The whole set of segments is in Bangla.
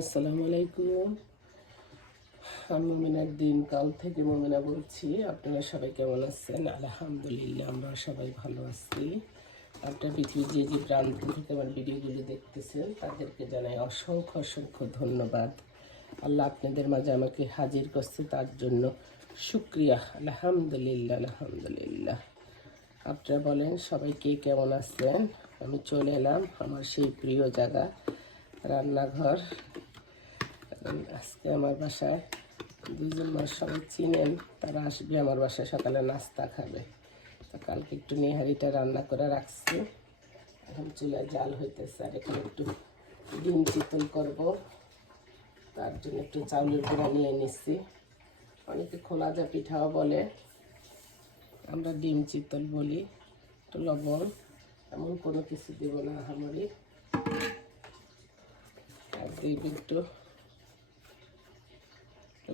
আসসালামু আলাইকুম। আমি মুমিনার দিন কাল থেকে মুমিনা বলছি। আপনারা সবাই কেমন আছেন? আলহামদুলিল্লাহ, আমরা সবাই ভালো আছি। আপনার পৃথিবীর যে প্রান্ত থেকে আমার ভিডিওগুলো দেখতেছেন তাদেরকে জানাই অসংখ্য অসংখ্য ধন্যবাদ। আল্লাহ আপনাদের মাঝে আমাকে হাজির করছে, তার জন্য শুক্রিয়া। আলহামদুলিল্লাহ আলহামদুলিল্লাহ। আপনারা বলেন সবাই কে কেমন আছেন? আমি চলে এলাম আমার সেই প্রিয় জায়গা, রান্নাঘর। আজকে আমার বাসায় দুজন মানুষ সবাই চিনেন, তারা আসবে আমার বাসায় সকালে নাস্তা খাবে। তো কালকে একটু নেহারিটা রান্না করে রাখছি, এখন চুলায় জাল হইতেছে। আর এখানে একটু ডিম চিতল করব, তার জন্য একটু চাউলের গুঁড়া নিয়ে নিচ্ছি। অনেকে খোলা যা পিঠাও বলে, আমরা ডিম চিতল বলি। একটু লবণ, এমন কোনো কিছু দেবো না আহামরি। আর দিব একটু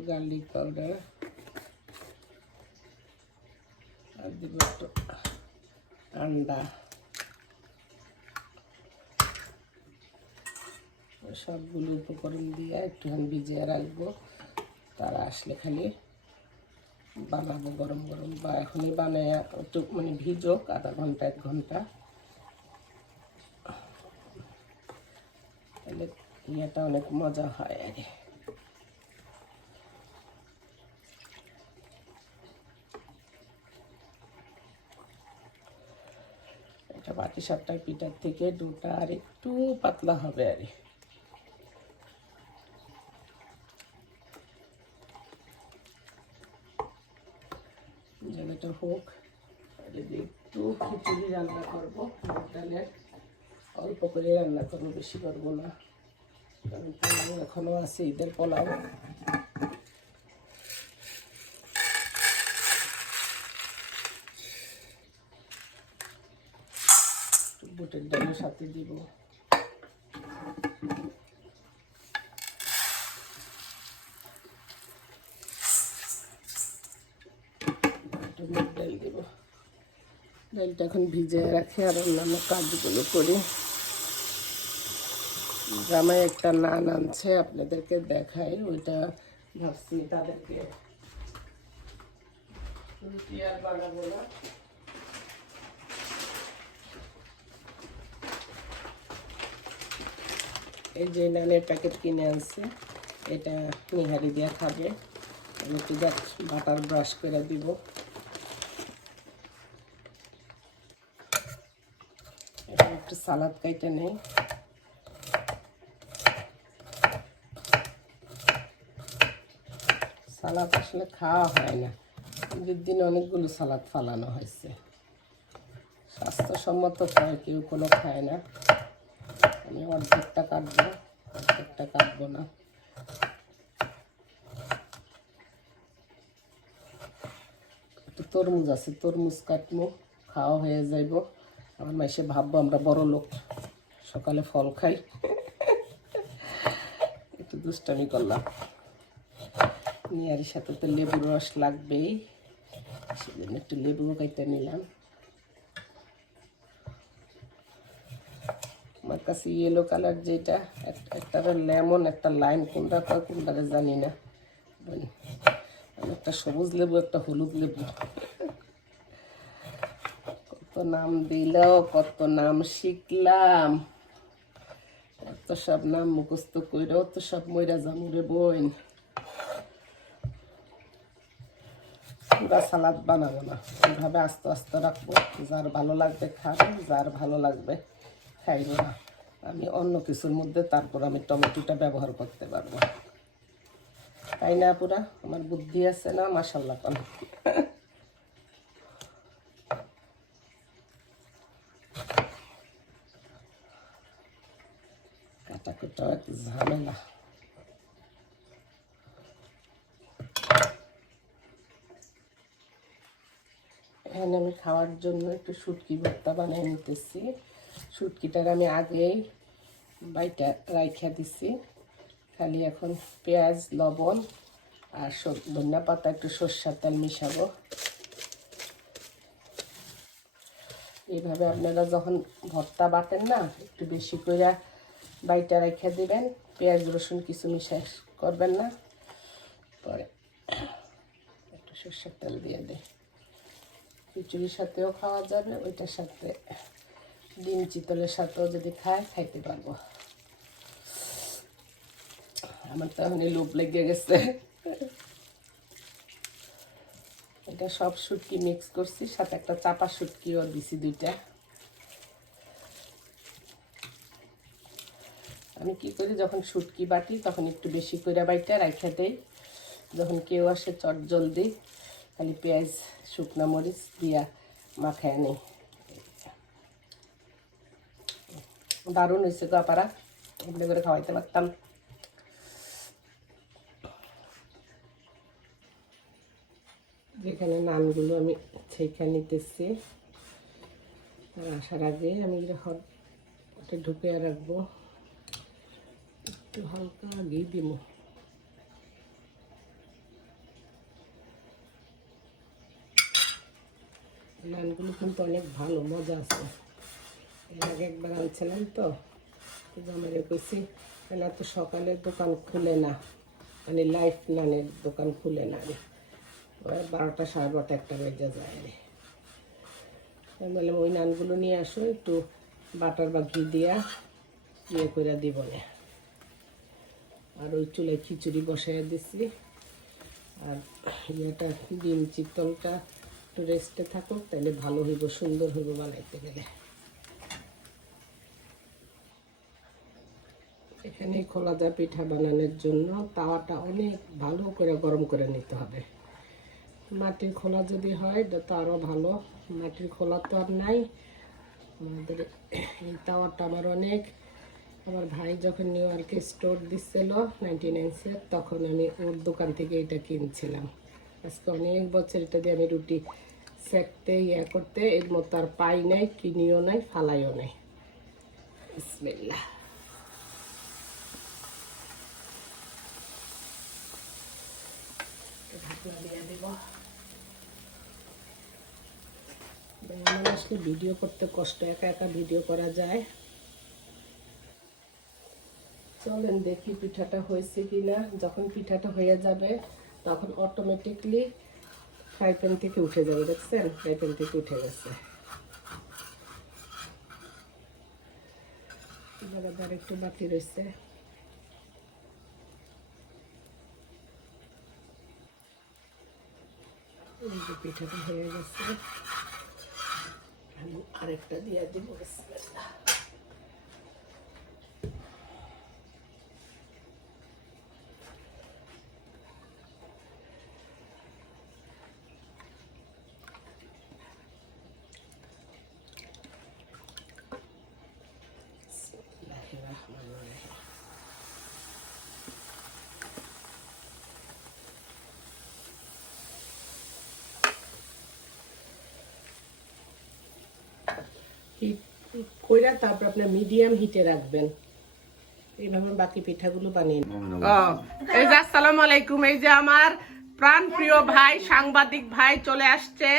গার্লিক পাউডার, আর দিব একটু আন্ডা। সবগুলো উপকরণ দিয়ে একটুখানি ভিজিয়ে রাখবো, তারা আসলে খালি বানাবো গরম গরম, বা এখনই বানায় একটু মানে ভিজোক আধা ঘন্টা 1 ঘন্টা, তাহলে ইয়েটা অনেক মজা হয়। আরে এটা পাটিসাপটার পিঠার থেকে ডোটা আর একটু পাতলা হবে। আরে জায়গাটা হোক, একটু খিচুড়ি রান্না করবো, ডালের অল্প করে রান্না করবো, বেশি করবো না, কারণ পোলাও এখনও আছে, ঈদের পোলাও। বুটের ডালের সাথে দিব, একটু মুগ ডাল দিব। ডালটা এখন ভিজে রাখি আর অন্যান্য কাজগুলো করি। জামাই একটা নান আনছে, আপনাদেরকে দেখাই। ওইটা ভাবছি তাদেরকে রুটি আর বানাবো না, এই যে নানের প্যাকেট কিনে আনছে, এটা নিহারি দিয়ে খাবে। আমি একটু বাটার ব্রাশ করে দিব। এটা একটু সালাদ কাইটে নেই। সালাদ আসলে খাওয়া হয় না, ঈদের দিন অনেকগুলো সালাদ ফালানো হয়েছে। স্বাস্থ্যসম্মত হয়, কেউ কোনো খায় না। আমি অর্ধেকটা কাটবো, অর্ধেকটা কাটবো না। একটু তরমুজ আছে, তরমুজ কাটবো, খাওয়া হয়ে যাইব। আমার মাইসে ভাববো আমরা বড় লোক, সকালে ফল খাই। একটু দুষ্টামি করলাম। নিয়ারির সাথে তো লেবুর রস লাগবেই, সেজন্য একটু লেবুও কেটে নিলাম। আমার কাছে ইয়েলো কালার যেটা, একটা লেমন একটা লাইম, কোনটা কয় কোনটারে জানি না। একটা সবুজ লেবু, একটা হলুদ লেবু, কত নাম দিল, কত নাম শিখলাম, এত সব নাম মুখস্থ কইরাও তো সব মইরা জামুরে বইন। পুরা সালাদ বানাবো না, এইভাবে আস্তে আস্তে রাখবো। যার ভালো লাগবে খাবে, যার ভালো লাগবে খাইব না। আমি অন্য কিছুর মধ্যে তারপর আমি টমেটোটা ব্যবহার করতে পারবো, তাই না পুরা? আমার বুদ্ধি আছে না? মাশাআল্লাহ। পান কাটাকুটা এক ঝামেলা। এখানে আমি খাওয়ার জন্য একটু শুটকি ভর্তা বানিয়ে নিতেছি। শুটকিটার আমি আগেই বাইটা রাইখা দিছি, খালি এখন পেঁয়াজ, লবণ আর ধনিয়া পাতা, একটু সরষের তেল মিশাবো। এইভাবে আপনারা যখন ভর্তা বাটেন না, একটু বেশি করে বাইটা রেখে দেবেন, পেঁয়াজ রসুন কিছু মিশাই করবেন না। পরে একটু সরষের তেল দিয়ে দেয়, খিচুড়ির সাথেও খাওয়া যাবে, ওইটার সাথে ডিম চিতলের সাথেও যদি খাইতে পারবো। আমার তো এখন লোভ লেগে গেছে। এটা সব শুটকি মিক্স করছি, সাথে একটা চাপা শুটকিও দিছি 2টা। আমি কি করি, যখন শুটকি বাটি তখন একটু বেশি করে বাইটা রাখা দেই, যখন কেউ আসে চট জলদি খালি পেঁয়াজ শুকনো মরিচ দিয়া মাখায় নেই। দারুণ হয়েছে গো আপারা, এগুলো করে খাওয়াইতে পারতাম। যেখানে নানগুলো আমি ছেঁকা নিতেছি, আসার আগে আমি ওটা ঢুকে রাখবো, একটু হালকা ঘি দিব। নানগুলো কিন্তু অনেক ভালো, মজা আছে। এর আগে একবার আনছিলাম তো, জামাইরে কইছি না তো সকালে দোকান খুলে না, মানে লাইফ নানের দোকান খুলে না রে, 12টা 12:30 1টা বেজে যায় রে। আমি বললাম ওই নানগুলো নিয়ে আসো, একটু বাটার বা ঘি দিয়া করে দিব না। আর ওই চুলায় খিচুড়ি বসাইয়া দিছি, আর ডিম চিতলটা একটু রেস্টে থাকুক, তাহলে ভালো হইব, সুন্দর হইব বানাইতে গেলে। এখানে খোলা দা পিঠা বানানোর জন্য তাওয়াটা অনেক ভালো করে গরম করে নিতে হবে। মাটির খোলা যদি হয় তো আরও ভালো, মাটির খোলা তো আর নাই আমাদের। এই তাওয়াটা আমার আমার ভাই যখন নিউ ইয়র্কে স্টোর দিচ্ছিল 99 তখন আমি ওর দোকান থেকে এটা কিনছিলাম। আজকে অনেক বছর এটা দিয়ে আমি রুটি সেকতে করতে, এর মতো আর পাই নাই, কিনিও নাই, ফালাইও নাই। বিসমিল্লাহ। আসলে ভিডিও করতে কষ্ট, একা একা ভিডিও করা যায়। চলেন দেখি পিঠাটা হয়েছে কিনা। যখন পিঠাটা হয়ে যাবে তখন অটোমেটিকলি ফ্রাই প্যান থেকে উঠে যাবে, দেখছেন ফ্রাই প্যান থেকে উঠে গেছে। এবার একটু বাকি রয়েছে। পিঠাটা হয়ে গেছে, আমি আরেকটা দিয়ে দিব। কইরা তারপর আপনার মিডিয়াম হিটে রাখবেন। এইভাবে বাকি পিঠাগুলো বানিয়ে এই যে আসসালামু আলাইকুম। এই যে আমার প্রাণ প্রিয় ভাই সাংবাদিক ভাই চলে আসছে।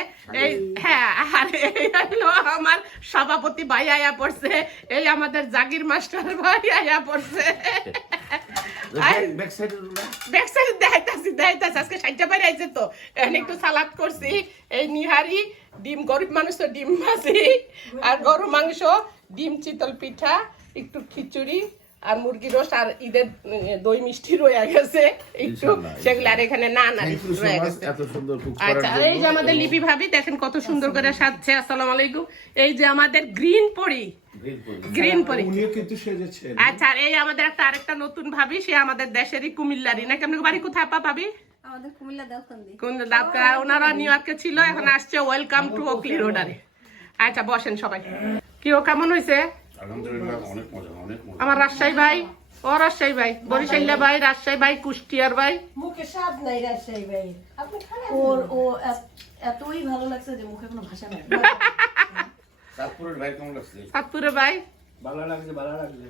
এই হ্যাঁ, আর এই হলো আমার সভাপতি ভাই আয়া পড়ছে, এই আমাদের জাগির মাস্টার ভাই আয়া পড়ছে। আজকে 60টা বাইরে আইছে তো, একটু সালাদ করছি, এই নিহারি ডিম, গরিব মানুষ তো ডিম ভাজি আর গরু মাংস, ডিম চিতল পিঠা, একটু খিচুড়ি আর মুরগির রোস্ট, আর ঈদের দই মিষ্টি রয়ে গেছে একটু, সেগুলো আর এখানে না রয়ে গেছে। আচ্ছা, এই যে আমাদের লিপি ভাবি দেখেন কত সুন্দর করে সাজছে। আসসালামু আলাইকুম। এই যে আমাদের গ্রিন পরি, আচ্ছা, এই আমাদের আরেকটা নতুন ভাবি, সে আমাদের দেশেরই, কুমিল্লারই নাকি। আপনার বাড়ি কোথায় আপা ভাবি? আমাদের কুমিল্লা দাউদকান্দি। ওনারা নিউ ইয়র্কে ছিল, এখন আসছে ওয়েলকাম টু ওকলি রোডারে। আচ্ছা বসেন সবাই। কি ও কেমন হয়েছে? আলহামদুলিল্লাহ অনেক মজা, অনেক মজা। আমার রাজশাহী ভাই, ও রাজশাহী ভাই, বরিশাল্লা ভাই, রাজশাহী ভাই, কুষ্টিয়ার ভাই। মুখে স্বাদ নাই রাজশাহী ভাই, ও এতই ভালো লাগছে যে মুখে কোনো ভাষা নাই। সাতপুরের ভাই কেমন লাগছে? সাতপুরের ভাই ভালো লাগছে, ভালো লাগছে।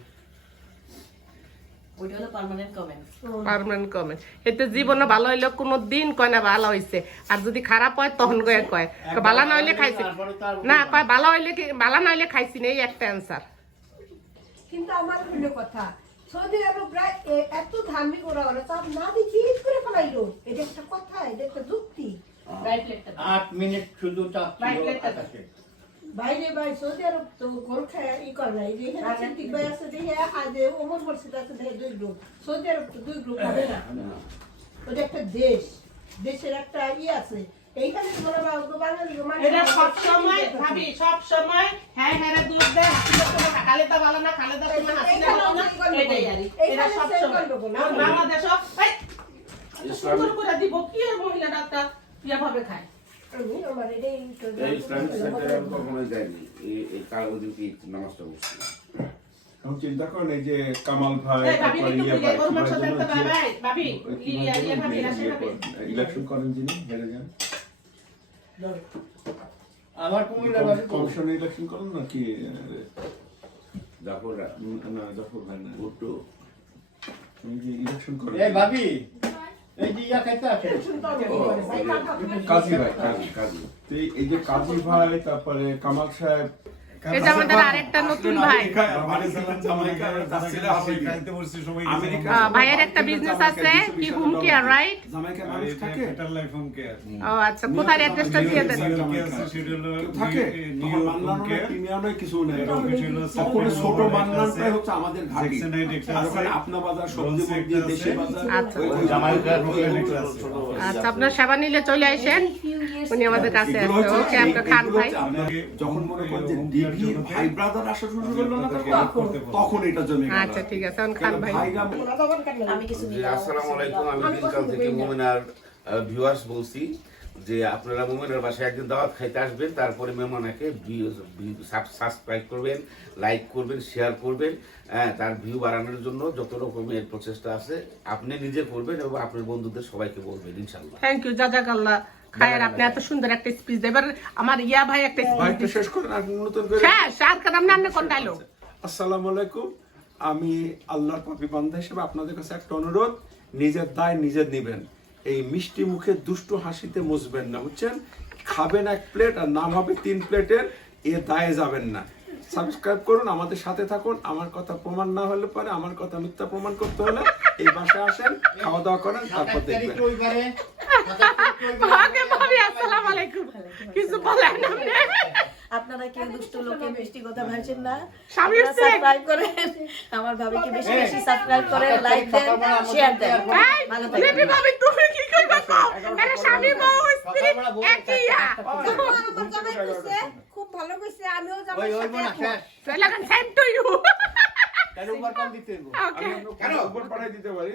ওইটা হলো পার্মানেন্ট কমেন্ট। Permanent comment. এতে জীবনে ভালো হইলে কোনো দিন কয় না ভালো হয়েছে, আর যদি খারাপ হয় তখন কয় ভালো না হইলে খাইছি না, কয় ভালো হইলে, ভালো না হইলে খাইছি না, এই একটা অ্যান্সার। কিন্তু আমার হইল কথা সৌদি আরব প্রায় এত ধার্মিক ওরা ওরা চাপ না দেখি ঈদ করে ফেলাইলো। এটা একটা কথা, এটা একটা যুক্তি। 8 মিনিট শুধু চাপ ছিল আকাশে। বাইরে ভাই সৌদি আরব তো গোল খায় ই করে নাই যে এখানে সিদ্দিক ভাই আছে দেখে আজ ওমর মসজিদ আছে দেখে 2 গ্রুপ। সৌদি আরব তো 2 গ্রুপ হবে না। ওটা একটা দেশ, দেশের একটা ই আছে। এইখানে তোমরা বাঙালি এটা সব সময় ভাবি, সব সময় হ্যাঁ হ্যাঁ দুধ দেয়, হাসিনা সময় খালেদা ভালো না, খালেদা সময় হাসিনা ভালো না, এটাই আর এটা সব সময়। বাংলাদেশও সুন্দর করে দিব কি আর মহিলা ডাক্তার কিভাবে খায়। আমি আমার এটাই এই ইসলামিক সেন্টারে কখনোই যায়নি। এই কাল ওদিকে নামাজটা পড়ছি। এখন চিন্তা করেন এই যে কামাল ভাই এই ভাবি একটু ফিরে ওর মাংস দেখতে ভাই ভাবি ইয়া ভাবি রাশি ভাবি ইলেকশন করেন যিনি হেরে যান আমার কুমিল্লা বাড়ি তো কমিশন ইলেকশন করেন নাকি জাফররা না জাফর ভাই না ভুট্টো উনি যে ইলেকশন করেন এই ভাবি এই যে ইয়া খাইতে আছে কাজী ভাই কাজী কাজী তো এই যে কাজী ভাই তারপরে কামাল সাহেব এটা আমাদের আরেকটা নতুন ভাই ভাইয়ের একটা বিজনেস আছে কি হোম কেয়ার রাইট জামাইকা মানুষ থাকে ও আচ্ছা কোথায় অ্যাড্রেসটা দিয়ে দেন থাকে তখন মানলাম না প্রিমিয়াম নয় কিছু নেই তখন ছোট মানলামটাই হচ্ছে আমাদের ঘাটি আর ওখানে আপনা বাজার সবজি মন্ডি দেশি বাজার আচ্ছা জামাইকা আচ্ছা আপনার সেবা নিলে চলে আসেন উনি আমাদের কাছে এগুলো আছে হচ্ছে- ওকে আপনার খান এগুলো ভাই হচ্ছে আপনাকে যখন মনে করেন যে ডিভি ভাই ব্রাদার আসা শুরু করলো না তখন এটা জমে গেল আচ্ছা ঠিক আছে এখন খান ভাই ভাইরা আমি কিছু জি আসসালামু আলাইকুম। আমি দিনকাল থেকে মুমিনার ভিউয়ার্স বলছি যে আপনারা মুমিনার বাসায় একদিন দাওয়াত খাইতে আসবেন, তারপরে মেহমানকে সাবস্ক্রাইব করবেন, লাইক করবেন, শেয়ার করবেন। হ্যাঁ, তার ভিউ বাড়ানোর জন্য যত রকমের প্রচেষ্টা আছে আপনি নিজে করবেন এবং আপনার বন্ধুদের সবাইকে বলবেন ইনশাআল্লাহ। থ্যাংক ইউ জাজাকাল্লাহ খায়ের আপনি এত সুন্দর একটা স্পিচ দেবেন আমার ইয়া ভাই একটা ভাই স্পিচ তো শেষ করেন আর নতুন করে শেষ আর কারণ আপনি কোন ডায়লগ আসসালামু আলাইকুম। আমি আল্লাহর পাপী বান্দা হিসেবে আপনাদের কাছে একটা অনুরোধ, নিজের দায় নিজে নেবেন। এই মিষ্টি মুখে দুষ্টু হাসিতে মুছবেন না, বুঝছেন? খাবেন 1 প্লেট আর নাম হবে 3 প্লেটের, এ দায়ে যাবেন না। সাবস্ক্রাইব করুন, আমাদের সাথে থাকুন। আমার কথা প্রমাণ না হলে পরে আমার কথা মিথ্যা প্রমাণ করতে হলে এই বাসায় আসেন, খাওয়া দাওয়া করেন, তারপর দেখবেন। ওইবারে ওকে ভাবি আসসালামু আলাইকুম কিছু বলেন আপনি আপনারা কেউ দুষ্ট লোকে মিষ্টি কথা ভাবছেন না। স্বামীর স্ত্রী। সাবস্ক্রাইব করেন, আমার ভাবিকে বেশি বেশি সাবস্ক্রাইব করেন, লাইক দেন, শেয়ার দেন। এই ভালো বেবি থাকবেন। ভাবি তুমি কি কইবা আরে স্বামী বউ স্ত্রী একই আমার জামাই কইছে খুব ভালো কইছে, আমিও ওই জামাই ওই মনে সাথে শেষ তো লাগান সেম টু ইউ তাহলে উপর কম দিতে হইব ওকে কেন উপর পাঠাই দিতে পারি?